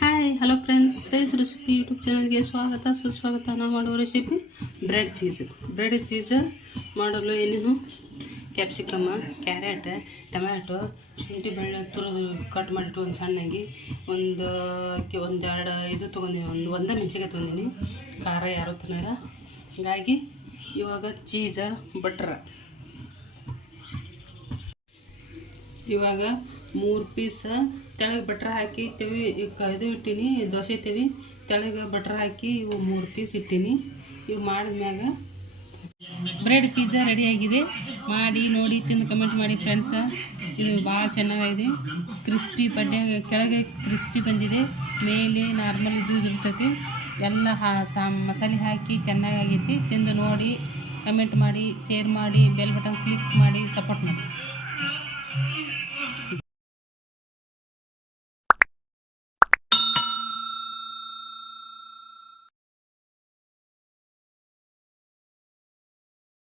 Hi hello friends rice recipe YouTube ಚಾನಲ್ಗೆ ಸ್ವಾಗತ. ಸುಸ್ವಾಗತ ನಾವು ಮಾಡುವ recipe bread cheese bread cheese ಮಾಡಲು ಏನೇನು? ಕ್ಯಾಪ್ಸಿಕಮ್ ಕ್ಯಾರೆಟ್ ಟೊಮ್ಯಾಟೊ ಶುಂಠಿ ಬೆಳ್ಳ ತುರಿದು ಕಟ್ ಮಾಡಿಟ್ಟು ಒಂದು ಸಣ್ಣಗೆ ಒಂದು ಒಂದು ಎರಡು ಇದು ತೊಗೊಂಡಿನಿ. ಒಂದು ಒಂದೇ ಮೆಣಸಿಗೆ ತೊಗೊಂಡಿನಿ. ಖಾರ ಯಾರು ತಿನ್ನಾರ? ಹೀಗಾಗಿ ಇವಾಗ ಚೀಸ ಬಟ್ರ ಇವಾಗ ಮೂರು ಪೀಸ್ ತೆಳಗೆ ಬಟ್ರ್ ಹಾಕಿ ತೆವಿ ಇದು ಇಟ್ಟೀನಿ, ದೋಸೆ ತೆವಿ ತೆಳಗೆ ಬಟ್ರ್ ಹಾಕಿ ಇವು ಮೂರು ಪೀಸ್ ಇಟ್ಟೀನಿ. ಇವು ಮಾಡಿದ್ಮ್ಯಾಗ ಬ್ರೆಡ್ ಪಿಜ್ಜಾ ರೆಡಿಯಾಗಿದೆ ಮಾಡಿ, ನೋಡಿ, ತಿಂದು ಕಮೆಂಟ್ ಮಾಡಿ ಫ್ರೆಂಡ್ಸ ಇದು ಭಾಳ ಚೆನ್ನಾಗಿದೆ. ಕ್ರಿಸ್ಪಿ ಬಡ್ಡೆ, ಕೆಳಗೆ ಕ್ರಿಸ್ಪಿ ಬಂದಿದೆ. ಮೇಲೆ ನಾರ್ಮಲ್ ಇದು ಇರ್ತೈತಿ. ಎಲ್ಲ ಸಾ ಮಸಾಲೆ ಹಾಕಿ ಚೆನ್ನಾಗಾಗೈತಿ. ತಿಂದು ನೋಡಿ ಕಮೆಂಟ್ ಮಾಡಿ ಶೇರ್ ಮಾಡಿ ಬೆಲ್ ಬಟನ್ ಕ್ಲಿಕ್